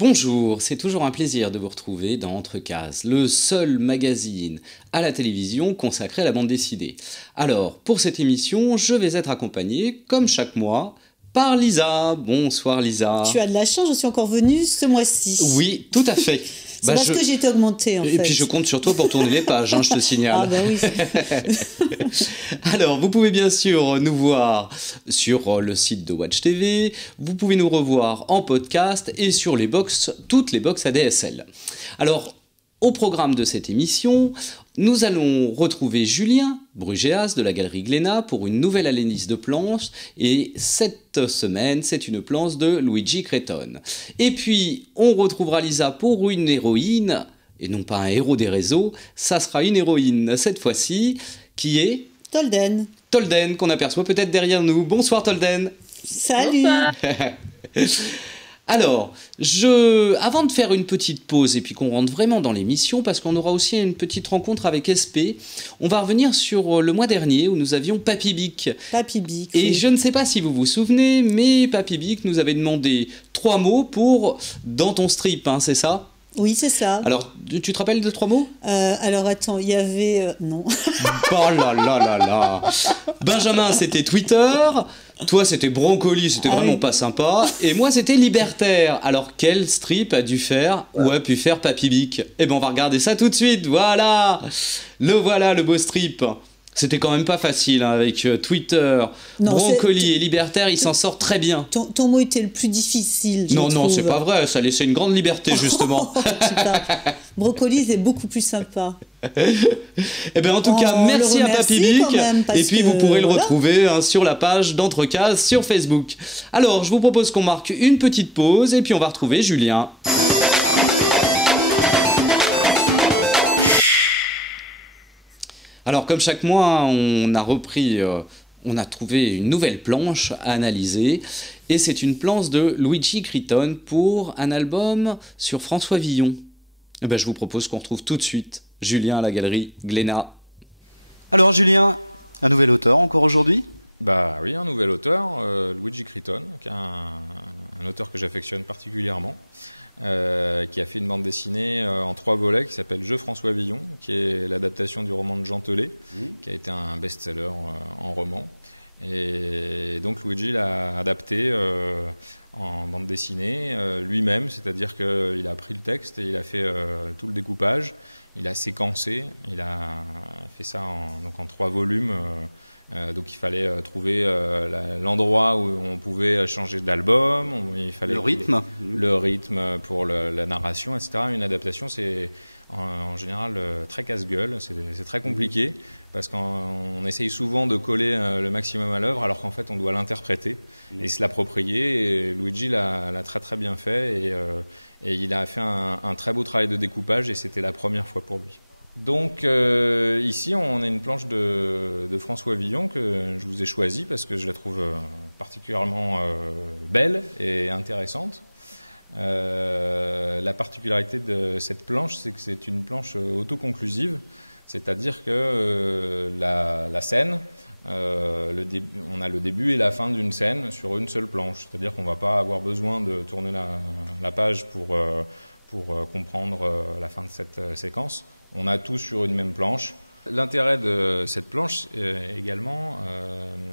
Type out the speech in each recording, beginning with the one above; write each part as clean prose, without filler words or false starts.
Bonjour, c'est toujours un plaisir de vous retrouver dans Entre Cases, le seul magazine à la télévision consacré à la bande dessinée. Alors, pour cette émission, je vais être accompagné, comme chaque mois, par Lisa. Bonsoir Lisa. Tu as de la chance, je suis encore venue ce mois-ci. Oui, tout à fait. C'est parce que j'ai été augmentée en fait. Et puis je compte sur toi pour tourner les pages, je te signale. Ah bah oui. Alors, vous pouvez bien sûr nous voir sur le site de Watch TV, vous pouvez nous revoir en podcast et sur les box, toutes les box ADSL. Alors, au programme de cette émission, nous allons retrouver Julien Brugéas de la Galerie Glénat pour une nouvelle analyse de planche. Et cette semaine, c'est une planche de Luigi Cretton. Et puis, on retrouvera Lisa pour une héroïne, et non pas un héros des réseaux. Ça sera une héroïne cette fois-ci, qui est Tolden. Tolden, qu'on aperçoit peut-être derrière nous. Bonsoir Tolden. Salut. Alors, avant de faire une petite pause et puis qu'on rentre vraiment dans l'émission, parce qu'on aura aussi une petite rencontre avec SP, on va revenir sur le mois dernier où nous avions Papy Bic. Papy Bic. Et oui. je ne sais pas si vous vous souvenez, mais Papy Bic nous avait demandé 3 mots pour « dans ton strip hein, », c'est ça ? Oui, c'est ça. Alors, tu te rappelles de 3 mots ? Alors attends, il y avait... non. Oh là là là là. Benjamin, c'était Twitter. Toi, c'était Broncoli, c'était vraiment pas sympa. Et moi, c'était Libertaire. Alors, quel strip a dû faire ou a pu faire Papy Bic ? Eh ben, on va regarder ça tout de suite. Voilà, le beau strip. C'était quand même pas facile hein, avec Twitter, non, Broncoli et Libertaire, il s'en sort très bien. Ton mot était le plus difficile. Non, c'est pas vrai, ça laissait une grande liberté justement. Broncoli, c'est beaucoup plus sympa. Eh bien, en tout cas, merci à Papy Bic. Et puis, vous pourrez le retrouver hein, sur la page d'Entre Cases sur Facebook. Alors, je vous propose qu'on marque une petite pause et puis on va retrouver Julien. Alors, comme chaque mois, on a trouvé une nouvelle planche à analyser. Et c'est une planche de Luigi Cretton pour un album sur François Villon. Eh bien, je vous propose qu'on retrouve tout de suite Julien à la Galerie Glénat. Alors, Julien, un nouvel auteur encore aujourd'hui ? Bah oui, un nouvel auteur, Luigi Cretton, qui est un auteur que j'affectionne particulièrement. Qui a fait une bande dessinée en 3 volets qui s'appelle Je François Villon, qui est l'adaptation du roman de Jean Telet, qui a été un best-seller en roman. Et donc Luigi l'a adapté en bande dessinée lui-même, c'est-à-dire qu'il a pris le texte et il a fait tout le découpage, il a séquencé, il a fait ça en 3 volumes. Donc il fallait trouver l'endroit où on pouvait changer d'album, il fallait le rythme pour la narration, etc. Une adaptation, c'est en général très casse-gueule, c'est très compliqué parce qu'on essaye souvent de coller le maximum à l'œuvre alors qu'en fait on doit l'interpréter et se l'approprier. Et Luigi l'a très très bien fait et il a fait un très beau travail de découpage et c'était la première fois pour lui. Donc ici on a une planche de François Villon que je vous ai choisie parce que je la trouve particulièrement belle et intéressante. La particularité de cette planche, c'est que c'est une planche autoconclusive, c'est-à-dire que la scène, on a le début et la fin d'une scène sur une seule planche, c'est-à-dire qu'on ne va pas avoir besoin de tourner la page pour comprendre la fin de cette séquence. On a tout sur une même planche. L'intérêt de cette planche également,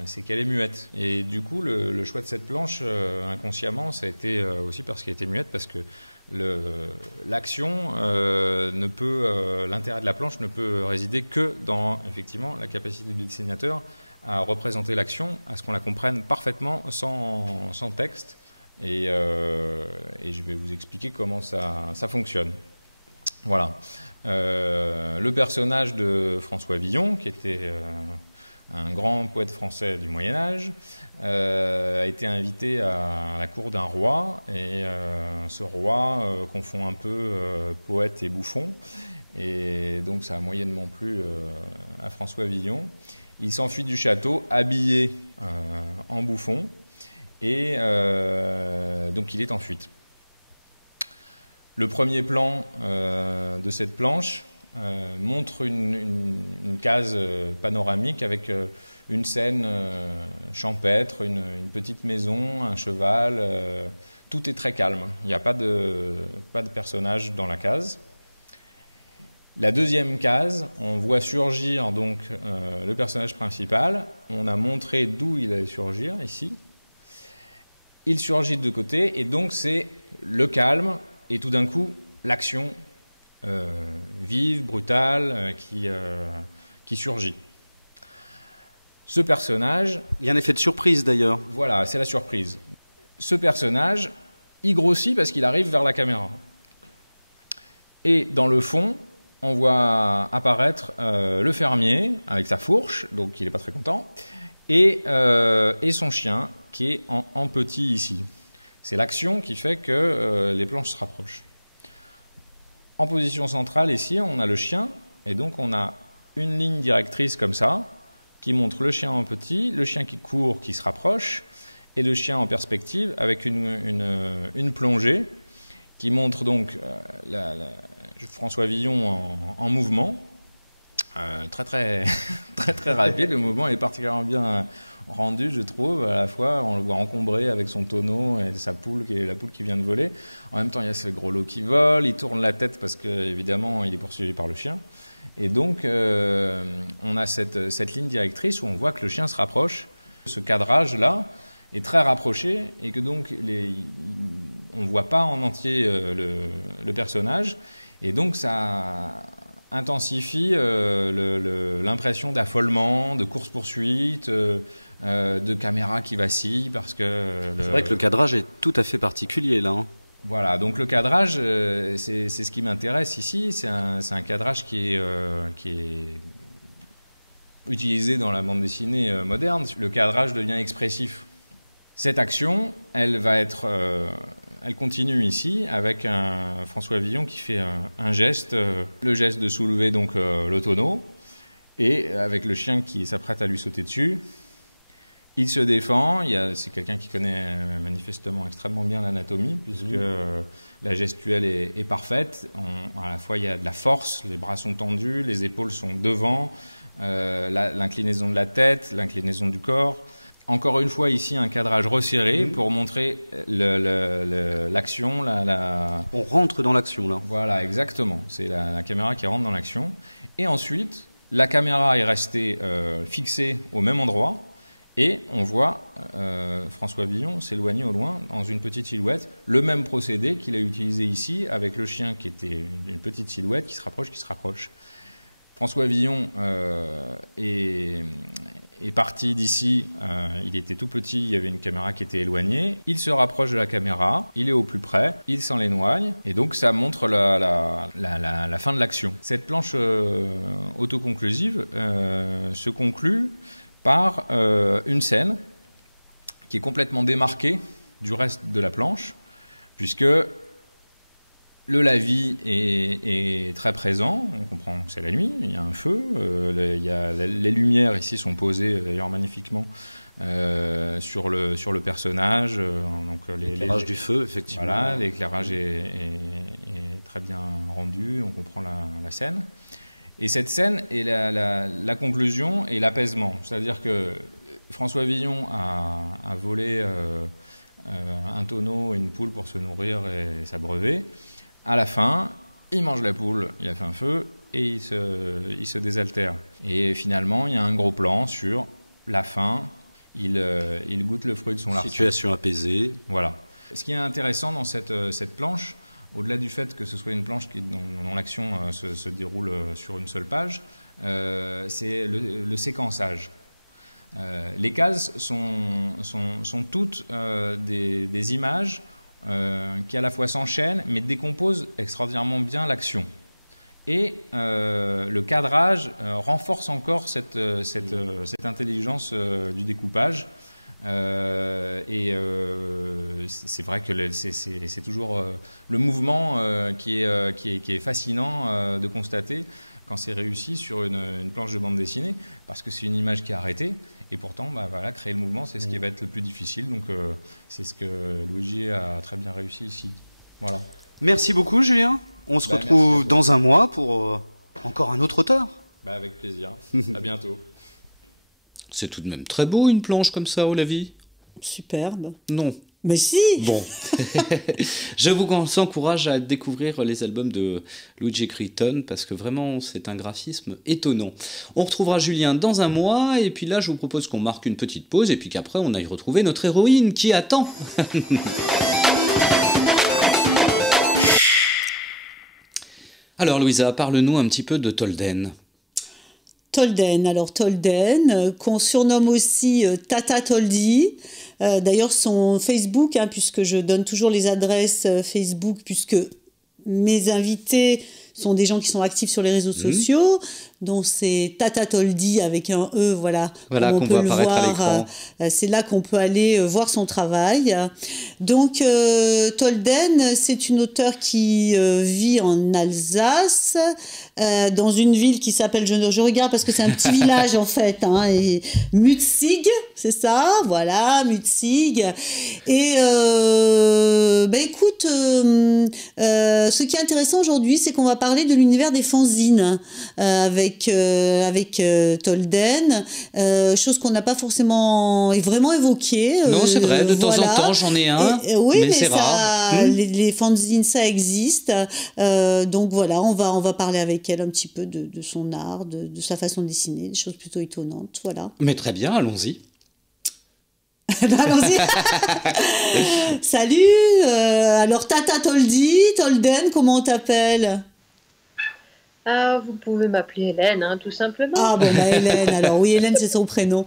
c'est qu'elle est muette. Et du coup, le choix de cette planche, inconsciemment, ça a été aussi parce qu'elle était muette, parce que l'action l'intérêt de la planche ne peut résider que dans, effectivement, la capacité du dessinateur à représenter l'action, à ce qu'on la comprenne parfaitement sans texte. Et je vais vous expliquer comment ça fonctionne. Voilà. Le personnage de François Villon, qui était un grand poète français du Moyen-Âge, a été invité à la cour d'un roi, et ce roi confond un peu poète et bouffon, et donc ça a moyennement plu à François Villon. Il s'enfuit du château habillé en bouffon et donc il est en fuite. Le premier plan de cette planche montre une case panoramique avec une scène champêtre, une petite maison, un cheval. Tout est très calme. Il n'y a pas de personnage dans la case. La deuxième case, on voit surgir donc le personnage principal. On a montré d'où il allait surgir, ici. Il surgit de deux côtés, et donc c'est le calme, et tout d'un coup, l'action vive, brutale, qui surgit. Ce personnage... Il y a un effet de surprise d'ailleurs. Voilà, c'est la surprise. Ce personnage, il grossit parce qu'il arrive vers la caméra. Et dans le fond, on voit apparaître le fermier avec sa fourche, donc il n'est pas très content, et son chien qui est en petit ici. C'est l'action qui fait que les planches se rapprochent. En position centrale, ici, on a le chien, et donc on a une ligne directrice comme ça, qui montre le chien en petit, le chien qui court, qui se rapproche, et le chien en perspective avec une plongée qui montre donc François Villon en mouvement, très rapide. Le mouvement est particulièrement bien rendu, je trouve. À la fois, on le voit encombré avec son tonneau et sa poule, la poule qui vient de voler. En même temps, il y a ce gros lot qui vole, il tourne la tête parce qu'évidemment, il est poursuivi par le chien. Et donc, on a cette ligne directrice où on voit que le chien se rapproche. Ce cadrage-là est très rapproché et que donc, on ne voit pas en entier le personnage. Et donc, ça intensifie l'impression d'affolement, de course-poursuite, de caméra qui vacille parce que... C'est vrai que le cadrage est tout à fait particulier là. Hein. Voilà, donc le cadrage, c'est ce qui m'intéresse ici. C'est un cadrage qui est utilisé dans la bande dessinée moderne. Le cadrage devient expressif. Cette action, elle continue ici avec François Villon qui fait un geste, le geste de soulever donc le tonneau, et avec le chien qui s'apprête à lui sauter dessus. Il se défend, c'est quelqu'un qui connaît manifestement extrêmement bien l'anatomie, puisque la gestuelle est parfaite. À la fois, il y a de la force, les bras sont tendus, les épaules sont devant, l'inclinaison de la tête, l'inclinaison du corps. Encore une fois, ici, un cadrage resserré pour montrer l'action. On rentre dans l'action, là. Voilà, exactement. C'est la caméra qui rentre dans l'action. Et ensuite, la caméra est restée fixée au même endroit. Et on voit François Villon s'éloigner au loin dans une petite silhouette. Le même procédé qu'il a utilisé ici avec le chien qui était une petite silhouette qui se rapproche. François Villon est parti d'ici, il était tout petit, il y avait une caméra qui était éloignée. Il se rapproche de la caméra, il est au plus près, il s'en éloigne, et donc ça montre la fin de l'action. Cette planche autoconclusive se conclut par une scène qui est complètement démarquée du reste de la planche, puisque le lavis est très présent, on comprend que c'est la nuit, il y a un feu, les lumières ici sont posées d'ailleurs magnifiquement sur le personnage. L'éclairage du feu, effectivement. Voilà, l'éclairage est très bien rendu, on comprend la scène. Et cette scène est la conclusion et l'apaisement, c'est-à-dire que François Villon a volé un tonneau et une poule pour se nourrir et s'abreuver. À la fin, il mange la poule, il a fait un feu et il se désaltère. Et finalement, il y a un gros plan sur la fin, il goûte le fruit de son larcin. Situation apaisée. Voilà. Ce qui est intéressant dans cette planche, au-delà du fait que ce soit une planche dont l'action se déroule sur une seule page, c'est le séquençage. Les cases sont toutes des images qui à la fois s'enchaînent mais décomposent extraordinairement bien l'action. Et le cadrage renforce encore cette intelligence du découpage. C'est vrai que c'est toujours le mouvement qui est fascinant de constater. quand c'est réussi sur une planche de bande dessinée, parce que c'est une image qui est arrêtée, et pourtant, voilà, créer le mouvement, c'est ce qui va être le plus difficile. Donc, c'est ce que Luigi a très bien réussi ici. Voilà. Merci beaucoup, Julien. On se retrouve dans un mois pour encore un autre auteur. Avec plaisir. À bientôt. C'est tout de même très beau, une planche comme ça, Olavi. Superbe. Non. Mais si. Bon. Je vous encourage à découvrir les albums de Luigi Criton parce que vraiment, c'est un graphisme étonnant. On retrouvera Julien dans un mois et puis là, je vous propose qu'on marque une petite pause et puis qu'après, on aille retrouver notre héroïne qui attend. Alors, Louisa, parle-nous un petit peu de Tolden. Alors Tolden, qu'on surnomme aussi Tata Toldi. D'ailleurs, son Facebook, puisque je donne toujours les adresses Facebook, puisque mes invités sont des gens qui sont actifs sur les réseaux sociaux, dont c'est Tata Toldi avec un E, voilà qu'on voit apparaître à l'écran. C'est là qu'on peut aller voir son travail. Donc, Tolden, c'est une auteure qui vit en Alsace, dans une ville qui s'appelle, je regarde parce que c'est un petit village en fait, et Mutzig, c'est ça, voilà, Mutzig. Et écoute, ce qui est intéressant aujourd'hui, c'est qu'on va parler de l'univers des fanzines avec Tolden, chose qu'on n'a pas forcément vraiment évoquée. Non, c'est vrai, de temps en temps j'en ai un, oui, mais c'est rare. Les fanzines, ça existe. Donc voilà, on va parler avec elle un petit peu de son art, de sa façon de dessiner, des choses plutôt étonnantes. Voilà. Mais très bien, allons-y. Allons-y. Salut. Alors Tata Tolden, comment on t'appelle? Vous pouvez m'appeler Hélène, tout simplement. Hélène, alors oui, Hélène, c'est son prénom.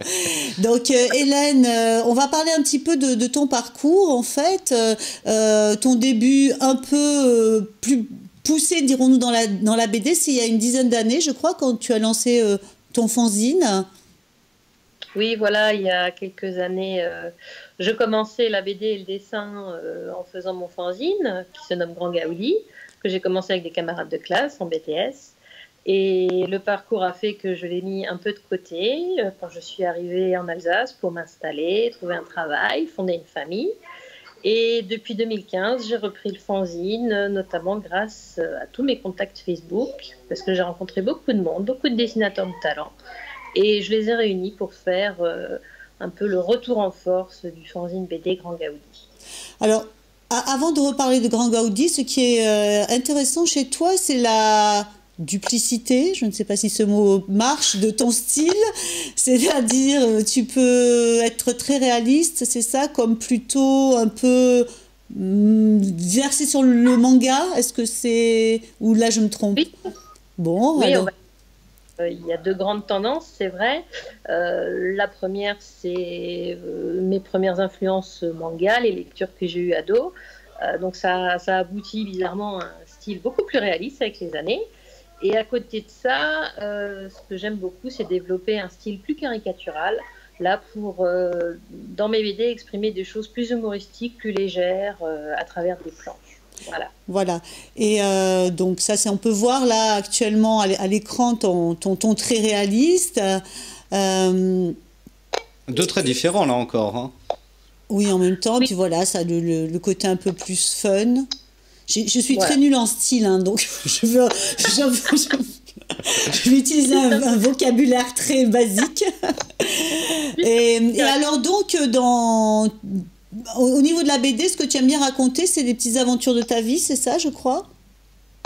Donc Hélène, on va parler un petit peu de ton parcours, en fait, ton début un peu plus poussé, dirons-nous, dans la BD, c'est il y a une dizaine d'années, je crois, quand tu as lancé ton fanzine. Oui, voilà, il y a quelques années, je commençais la BD et le dessin en faisant mon fanzine, qui se nomme Grand Gaudi, que j'ai commencé avec des camarades de classe en BTS. Et le parcours a fait que je l'ai mis un peu de côté quand je suis arrivée en Alsace pour m'installer, trouver un travail, fonder une famille. Et depuis 2015, j'ai repris le fanzine, notamment grâce à tous mes contacts Facebook, parce que j'ai rencontré beaucoup de monde, beaucoup de dessinateurs de talent. Et je les ai réunis pour faire un peu le retour en force du fanzine BD Grand Gaudi. Alors, avant de reparler de Grand Gaudi, ce qui est intéressant chez toi, c'est la duplicité, je ne sais pas si ce mot marche, de ton style. C'est-à-dire, tu peux être très réaliste, c'est ça, comme plutôt un peu versé sur le manga. Est-ce que c'est... Ou là, je me trompe? Oui. Bon, oui, alors... Il y a deux grandes tendances, c'est vrai. La première, c'est mes premières influences manga, les lectures que j'ai eues ado. Donc ça aboutit bizarrement à un style beaucoup plus réaliste avec les années. Et à côté de ça, ce que j'aime beaucoup, c'est développer un style plus caricatural, là pour, dans mes BD, exprimer des choses plus humoristiques, plus légères, à travers des planches. Voilà. Et donc ça, on peut voir là actuellement à l'écran ton trait réaliste. Deux traits différents là encore. Oui, en même temps. Oui. Puis voilà, ça le côté un peu plus fun. Je suis très nulle en style, donc je vais utiliser un vocabulaire très basique. Et alors donc, au niveau de la BD, ce que tu aimes bien raconter, c'est des petites aventures de ta vie, c'est ça, je crois?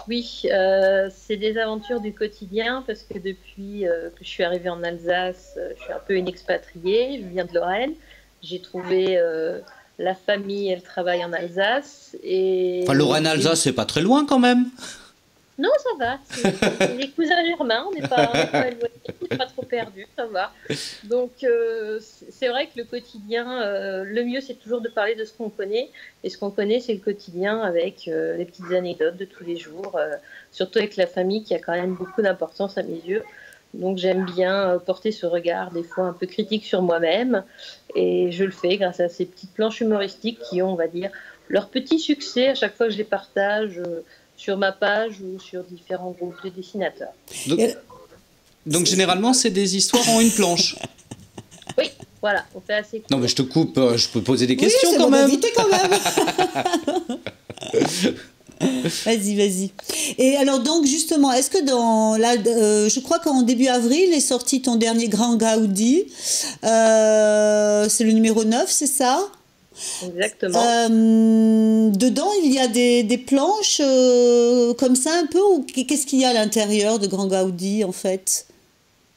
Oui, c'est des aventures du quotidien, parce que depuis que je suis arrivée en Alsace, je suis un peu une expatriée, je viens de Lorraine. J'ai trouvé la famille et le travail en Alsace. Enfin, Lorraine-Alsace, c'est pas très loin quand même. Non, ça va. C'est les cousins germains, on n'est pas éloignés, on n'est pas trop perdus, ça va. Donc, c'est vrai que le quotidien, le mieux, c'est toujours de parler de ce qu'on connaît. Et ce qu'on connaît, c'est le quotidien avec les petites anecdotes de tous les jours, surtout avec la famille qui a quand même beaucoup d'importance à mes yeux. Donc, j'aime bien porter ce regard, des fois un peu critique sur moi-même. Et je le fais grâce à ces petites planches humoristiques qui ont, on va dire, leur petit succès à chaque fois que je les partage sur ma page ou sur différents groupes de dessinateurs. Donc généralement, c'est des histoires en une planche. Oui, voilà, on fait assez court. Non, mais je te coupe, je peux poser des questions oui, quand même. Invité quand même. Vas-y. Et alors donc justement, est-ce que je crois qu'en début avril est sorti ton dernier Grand Gaudi, c'est le numéro 9, c'est ça? Exactement. Dedans, il y a des planches comme ça un peu, ou qu'est-ce qu'il y a à l'intérieur de Grand Gaudi en fait?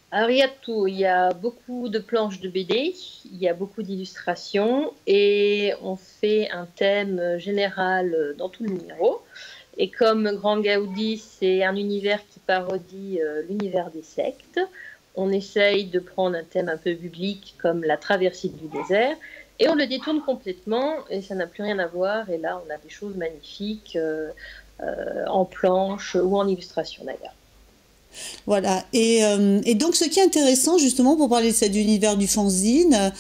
Alors il y a tout, il y a beaucoup de planches de BD, il y a beaucoup d'illustrations et on fait un thème général dans tout le numéro. Et comme Grand Gaudi, c'est un univers qui parodie l'univers des sectes, on essaye de prendre un thème un peu biblique comme la traversée du désert et on le détourne complètement et ça n'a plus rien à voir. Et là, on a des choses magnifiques en planche ou en illustration d'ailleurs. Voilà, et donc ce qui est intéressant justement pour parler de cet univers du fanzine,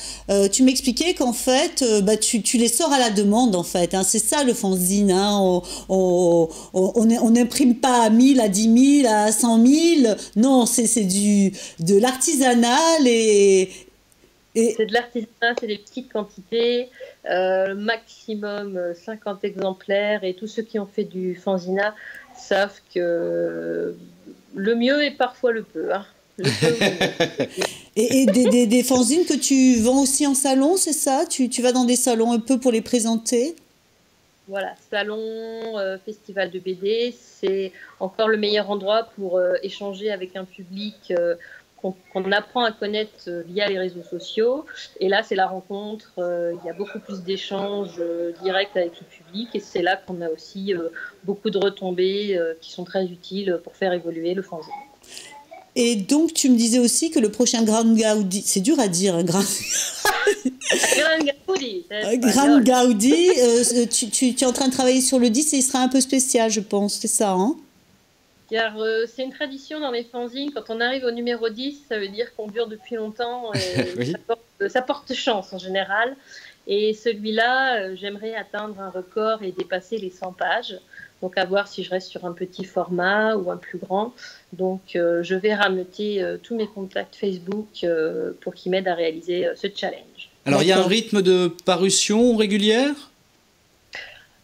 tu m'expliquais qu'en fait tu les sors à la demande en fait, hein, c'est ça le fanzine, hein, on n'imprime pas à 1000, à 10 000, à 100 000, non, c'est de l'artisanal C'est de l'artisanat, c'est des petites quantités, maximum 50 exemplaires et tous ceux qui ont fait du fanzina savent que le mieux est parfois le peu. Hein. Et des fanzines que tu vends aussi en salon, c'est ça? Tu vas dans des salons un peu pour les présenter? Voilà, salon, festival de BD, c'est encore le meilleur endroit pour échanger avec un public qu'on apprend à connaître via les réseaux sociaux. Et là, c'est la rencontre. Il y a beaucoup plus d'échanges directs avec le public. Et c'est là qu'on a aussi beaucoup de retombées qui sont très utiles pour faire évoluer le fanzine. Et donc, tu me disais aussi que le prochain Grand Gaudi, c'est dur à dire, un Grand Gaudi, tu es en train de travailler sur le 10 et il sera un peu spécial, je pense, c'est ça, hein? Car c'est une tradition dans les fanzines, quand on arrive au numéro 10, ça veut dire qu'on dure depuis longtemps et oui. ça porte chance en général. Et celui-là, j'aimerais atteindre un record et dépasser les 100 pages. Donc à voir si je reste sur un petit format ou un plus grand. Donc je vais rameuter tous mes contacts Facebook pour qu'ils m'aident à réaliser ce challenge. Alors il y a un rythme de parution régulière ?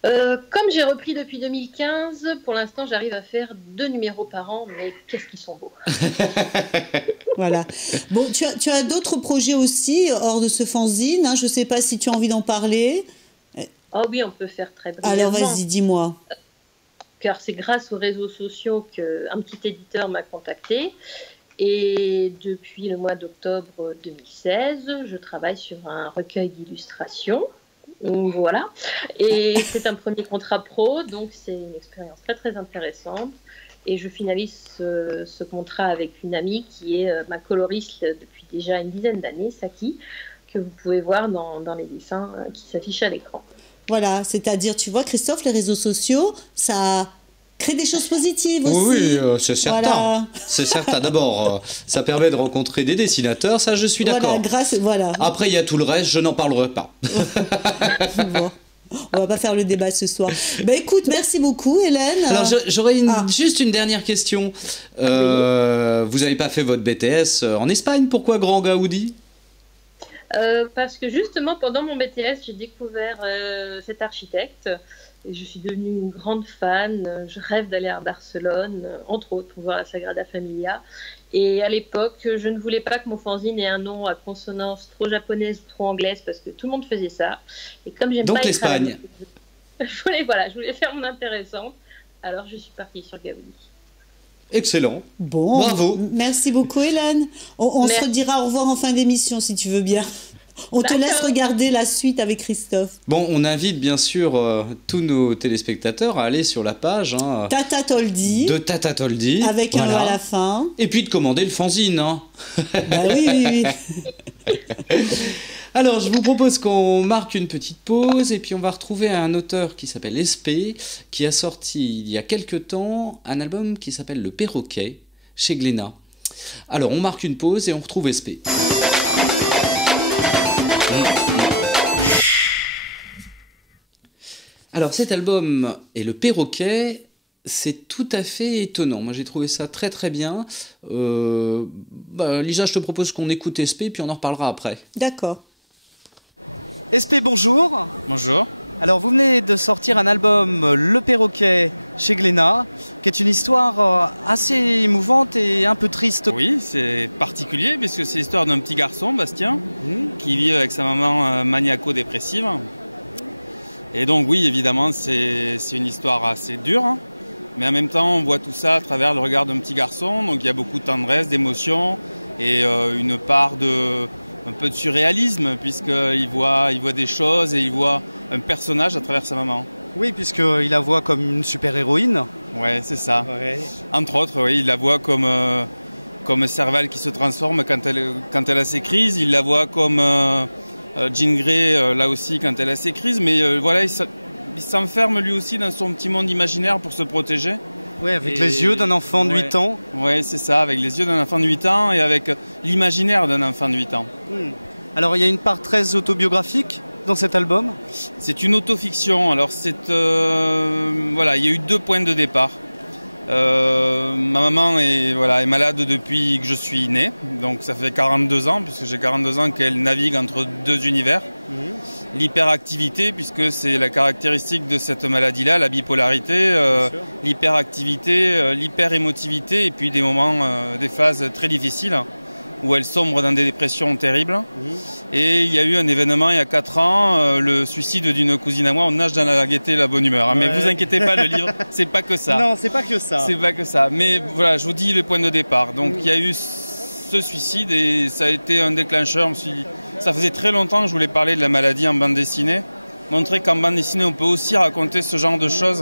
Comme j'ai repris depuis 2015, pour l'instant j'arrive à faire 2 numéros par an, mais qu'est-ce qu'ils sont beaux. Voilà. Bon, tu as d'autres projets aussi hors de ce fanzine, hein, je ne sais pas si tu as envie d'en parler. Oh oui, on peut faire très brièvement. Alors vas-y, dis-moi. Car c'est grâce aux réseaux sociaux qu'un petit éditeur m'a contacté. Et depuis le mois d'octobre 2016, je travaille sur un recueil d'illustrations. Voilà. Et c'est un premier contrat pro, donc c'est une expérience très très intéressante. Et je finalise ce contrat avec une amie qui est ma coloriste depuis déjà une dizaine d'années, Saki, que vous pouvez voir dans les dessins qui s'affichent à l'écran. Voilà, c'est-à-dire, tu vois, Christophe, les réseaux sociaux, ça crée des choses positives aussi. Oui, c'est certain. Voilà. C'est certain. D'abord, ça permet de rencontrer des dessinateurs, ça je suis d'accord. Voilà. Après, il y a tout le reste, je n'en parlerai pas. Bon. On va pas faire le débat ce soir. Ben écoute, merci beaucoup, Hélène. Alors j'aurais juste une dernière question. Vous n'avez pas fait votre BTS en Espagne, pourquoi Grand Gaudi ? Parce que justement, pendant mon BTS, j'ai découvert cet architecte et je suis devenue une grande fan. Je rêve d'aller à Barcelone, entre autres, pour voir la Sagrada Familia. Et à l'époque, je ne voulais pas que mon fanzine ait un nom à consonance trop japonaise ou trop anglaise parce que tout le monde faisait ça. Et comme j'aime donc pas l'Espagne. Je voulais faire mon intéressante. Alors je suis partie sur Gaudi. Excellent. Bon, bravo. Merci beaucoup, Hélène. On se redira au revoir en fin d'émission si tu veux bien. On te laisse regarder la suite avec Christophe. Bon, on invite bien sûr tous nos téléspectateurs à aller sur la page Tata Toldi de Tata Toldi. Avec un E à la fin. Et puis de commander le fanzine. Hein. Bah oui. Alors, je vous propose qu'on marque une petite pause et puis on va retrouver un auteur qui s'appelle Espé, qui a sorti il y a quelque temps un album qui s'appelle Le Perroquet chez Glénat. Alors, on marque une pause et on retrouve Espé. Alors cet album est Le Perroquet, c'est tout à fait étonnant. Moi, j'ai trouvé ça très très bien. Lisa, je te propose qu'on écoute SP, puis on en reparlera après. D'accord. SP, bonjour. Bonjour. Alors, vous venez de sortir un album, Le Perroquet, chez Glénat, qui est une histoire assez émouvante et un peu triste. Oui, c'est particulier puisque c'est l'histoire d'un petit garçon, Bastien, qui vit avec sa maman maniaco-dépressive. Et donc oui, évidemment, c'est une histoire assez dure, hein. Mais en même temps, on voit tout ça à travers le regard d'un petit garçon. Donc il y a beaucoup de tendresse, d'émotion et une part un peu de surréalisme, puisqu'il voit des choses et il voit un personnage à travers sa maman. Oui, puisqu'il la voit comme une super-héroïne. Ouais, c'est ça. Ouais. Entre autres, oui, il la voit comme Serval qui se transforme quand elle a ses crises. Il la voit comme Jean Grey, là aussi, quand elle a ses crises. Mais voilà, il s'enferme lui aussi dans son petit monde imaginaire pour se protéger. Oui, avec les yeux d'un enfant de 8 ans. Oui, c'est ça, avec les yeux d'un enfant de 8 ans et avec l'imaginaire d'un enfant de 8 ans. Alors, il y a une part très autobiographique dans cet album. C'est une autofiction. Alors, voilà, il y a eu 2 points de départ. Ma maman est malade depuis que je suis né. Donc, ça fait 42 ans, puisque j'ai 42 ans qu'elle navigue entre 2 univers. L'hyperactivité, puisque c'est la caractéristique de cette maladie-là, la bipolarité, l'hyperactivité, l'hyperémotivité, et puis des moments, des phases très difficiles, où elle sombre dans des dépressions terribles. Et il y a eu un événement il y a 4 ans, le suicide d'une cousine à moi. On nage dans la gaieté et la bonne humeur. Hein. Mais vous inquiétez pas, le livre, c'est pas que ça. Non, c'est pas que ça. C'est pas que ça. Mais voilà, je vous dis le point de départ. Donc il y a eu ce suicide et ça a été un déclencheur. Ça faisait très longtemps que je voulais parler de la maladie en bande dessinée. Montrer qu'en bande dessinée, on peut aussi raconter ce genre de choses.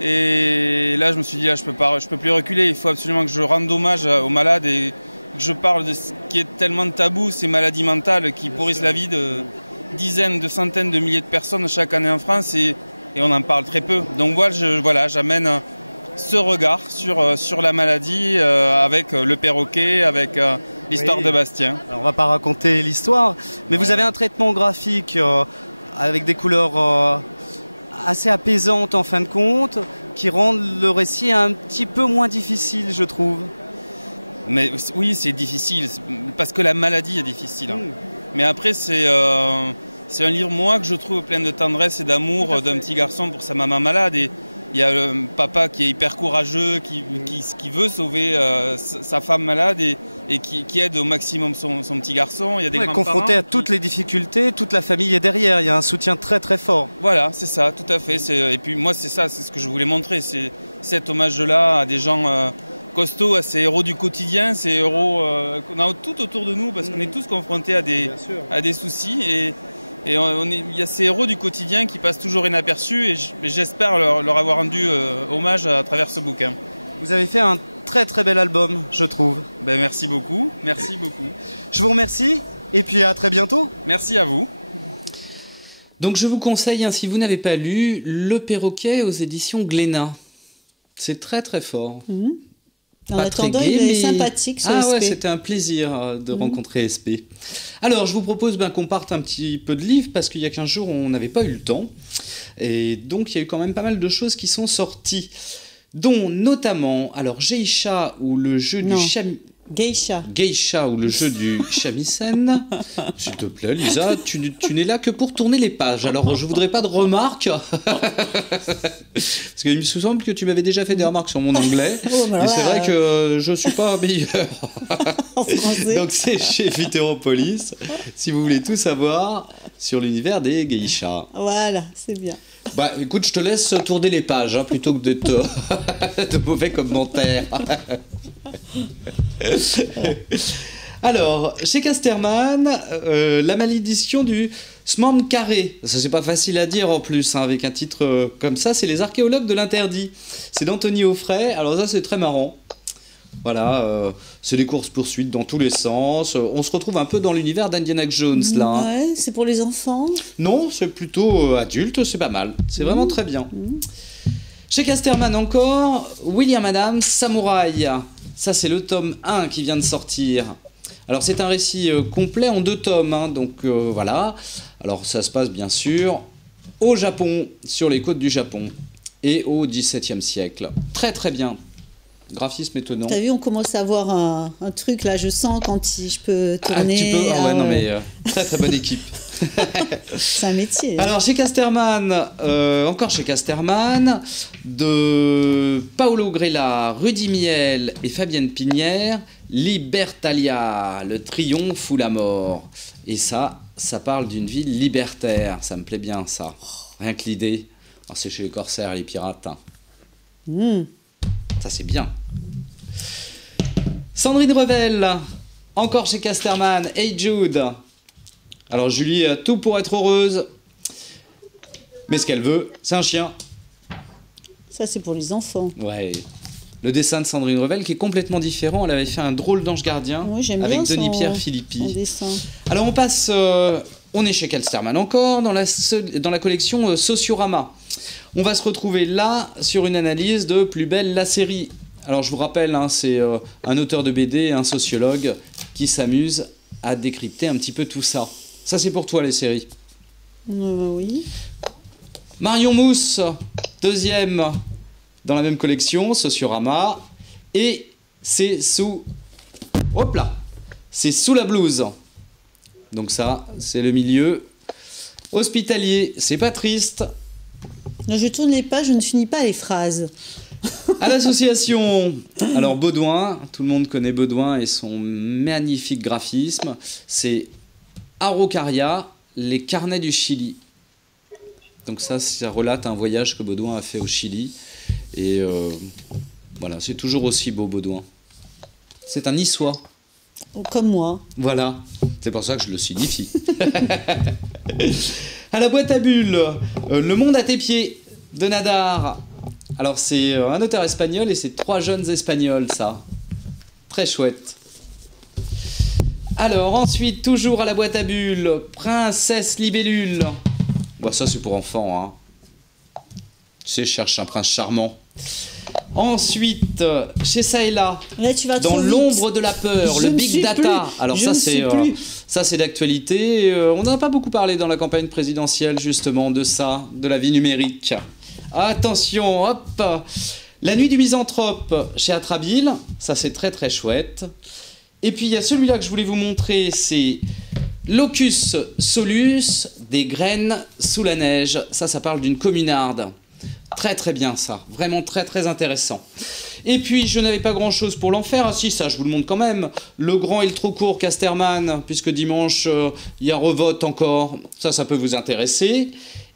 Et là, je me suis dit, là, je peux plus reculer. Il faut absolument que je rende hommage aux malades et que je parle de ce qui est tellement tabou, ces maladies mentales qui pourrissent la vie de dizaines, de centaines de milliers de personnes chaque année en France et on en parle très peu. Donc voilà, j'amène ce regard sur la maladie avec le perroquet, avec l'histoire de Bastien. Alors, on va pas raconter l'histoire, mais vous avez un traitement graphique avec des couleurs assez apaisantes en fin de compte, qui rendent le récit un petit peu moins difficile, je trouve. Mais oui, c'est difficile, parce que la maladie est difficile. Hein. Mais après, c'est un livre, moi, que je trouve plein de tendresse et d'amour d'un petit garçon pour sa maman malade. Et il y a le papa qui est hyper courageux, qui veut sauver sa femme malade et qui aide au maximum son petit garçon. Il y a des grands-parents confronté à toutes les difficultés, toute la famille est derrière, il y a un soutien très très fort. Voilà, c'est ça, tout à fait. Et puis moi, c'est ce que je voulais montrer, c'est cet hommage-là à des gens costauds, à ces héros du quotidien, ces héros qu'on a tout autour de nous, parce qu'on est tous confrontés à des soucis. Et il y a ces héros du quotidien qui passent toujours inaperçus et j'espère leur avoir rendu hommage à travers ce bouquin. Vous avez fait un très très bel album, je trouve. Ben, merci beaucoup, merci beaucoup. Je vous remercie et puis à très bientôt. Merci à vous. Donc je vous conseille, hein, si vous n'avez pas lu, Le Perroquet aux éditions Glénat. C'est très très fort. En attendant, il est sympathique, ce Ah ouais, SP. c'était un plaisir de rencontrer SP. Alors, je vous propose qu'on parte un petit peu de livres, parce qu'il y a 15 jours, on n'avait pas eu le temps. Et donc, il y a eu quand même pas mal de choses qui sont sorties. Dont, notamment, alors, Geisha, ou le jeu du Geisha, ou le jeu du shamisen. S'il te plaît, Lisa, tu n'es là que pour tourner les pages. Alors, je voudrais pas de remarques. Parce qu'il me semble que tu m'avais déjà fait des remarques sur mon anglais. Et c'est vrai que je suis pas meilleur. En français. Donc, c'est chez Futuropolis. Si vous voulez tout savoir sur l'univers des geishas. Voilà, c'est bien. Bah, écoute, je te laisse tourner les pages, hein, plutôt que d'être de mauvais commentaires. Alors, chez Casterman, la malédiction du Smand Carré. Ça, c'est pas facile à dire en plus, hein, avec un titre comme ça. C'est les archéologues de l'interdit. C'est d'Anthony Offray. Alors ça, c'est très marrant. Voilà, c'est des courses-poursuites dans tous les sens. On se retrouve un peu dans l'univers d'Indiana Jones, là. Hein. Ouais, c'est pour les enfants. Non, c'est plutôt adulte, c'est pas mal. C'est vraiment très bien. Chez Casterman encore, William Adams, Samouraï. Ça, c'est le tome 1 qui vient de sortir. Alors, c'est un récit complet en 2 tomes, hein, donc voilà. Alors, ça se passe bien sûr au Japon, sur les côtes du Japon. et au XVIIe siècle. Très très bien. Graphisme étonnant. T'as vu, on commence à avoir un truc là, je sens je peux tourner. Tu peux. Ah ouais, non mais très très bonne équipe. C'est un métier. Alors chez Casterman, encore chez Casterman, de Paolo Grella, Rudy Miel et Fabienne Pinière, Libertalia, le triomphe ou la mort. Et ça parle d'une ville libertaire. Ça me plaît bien ça. Rien que l'idée. Alors c'est chez les corsaires et les pirates. Hein. Ça c'est bien. Sandrine Revel, encore chez Casterman, Hey Jude. Alors Julie a tout pour être heureuse, mais ce qu'elle veut, c'est un chien. Ça c'est pour les enfants. Ouais. Le dessin de Sandrine Revel qui est complètement différent. Elle avait fait un drôle d'ange gardien avec Denis-Pierre Philippi. Alors on passe, on est chez Casterman encore, dans la collection Sociorama. On va se retrouver là sur une analyse de Plus belle la série. Alors je vous rappelle, hein, c'est un auteur de BD, un sociologue qui s'amuse à décrypter un petit peu tout ça. Ça c'est pour toi les séries. Oui. Marion Mousse, deuxième dans la même collection, Sociorama. Et c'est sous... Hop là. C'est sous la blouse. Donc ça, c'est le milieu hospitalier. C'est pas triste. Non, je tourne les pages, je ne finis pas les phrases. À l'association, alors Baudouin, tout le monde connaît Baudouin et son magnifique graphisme. C'est Araucaria, les carnets du Chili. Donc ça relate un voyage que Baudouin a fait au Chili. Et voilà, c'est toujours aussi beau Baudouin. C'est un niçois. Comme moi. Voilà, c'est pour ça que je le signifie. À la boîte à bulles, Le monde à tes pieds, de Nadar. Alors c'est un auteur espagnol et c'est 3 jeunes espagnols, ça. Très chouette. Alors ensuite, toujours à la boîte à bulles, Princesse Libellule. Bon, ça c'est pour enfants, hein. Tu sais, je cherche un prince charmant. Ensuite, chez ça et là, dans l'ombre de la peur, le big data. Alors ça c'est d'actualité. On n'en a pas beaucoup parlé dans la campagne présidentielle justement de ça, de la vie numérique. Attention, hop, La nuit du misanthrope chez Atrabile. Ça c'est très très chouette. Et puis il y a celui-là que je voulais vous montrer, c'est Locus solus, des graines sous la neige. Ça parle d'une communarde. Très très bien ça, vraiment très très intéressant. Et puis je n'avais pas grand chose pour l'enfer, ah si ça je vous le montre quand même, Le grand et le trop court Casterman, puisque dimanche il y a revote encore, ça peut vous intéresser.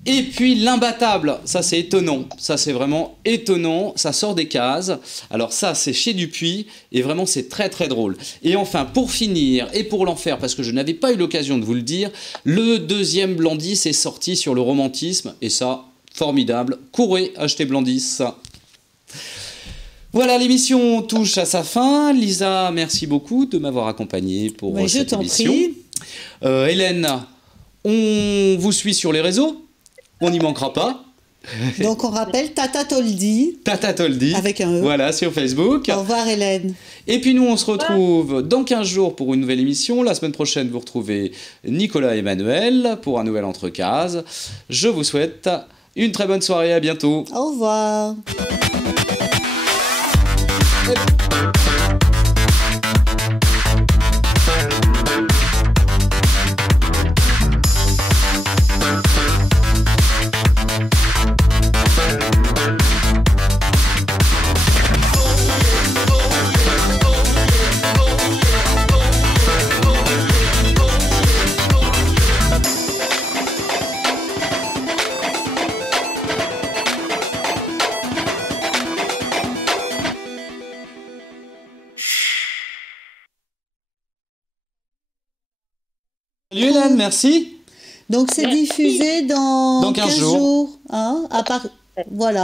Et puis L'imbattable, ça c'est étonnant, ça c'est vraiment étonnant, ça sort des cases. Alors ça c'est chez Dupuis et vraiment c'est très très drôle. Et enfin pour finir et pour l'enfer, parce que je n'avais pas eu l'occasion de vous le dire, le deuxième Blandis est sorti sur le romantisme et ça... formidable, courez acheter Blandis. Voilà, l'émission touche à sa fin. Lisa, merci beaucoup de m'avoir accompagné pour cette émission. Je t'en prie. Hélène, on vous suit sur les réseaux, on n'y manquera pas. Donc on rappelle Tata Toldi. Tata Toldi. Avec un E. Voilà, sur Facebook. Au revoir Hélène. Et puis nous, on se retrouve dans 15 jours pour une nouvelle émission. La semaine prochaine, vous retrouvez Nicolas et Emmanuel pour un nouvel Entrecase. Je vous souhaite une très bonne soirée, à bientôt. Au revoir. Salut Hélène, merci. Donc c'est diffusé dans 15 jours. Hein, voilà.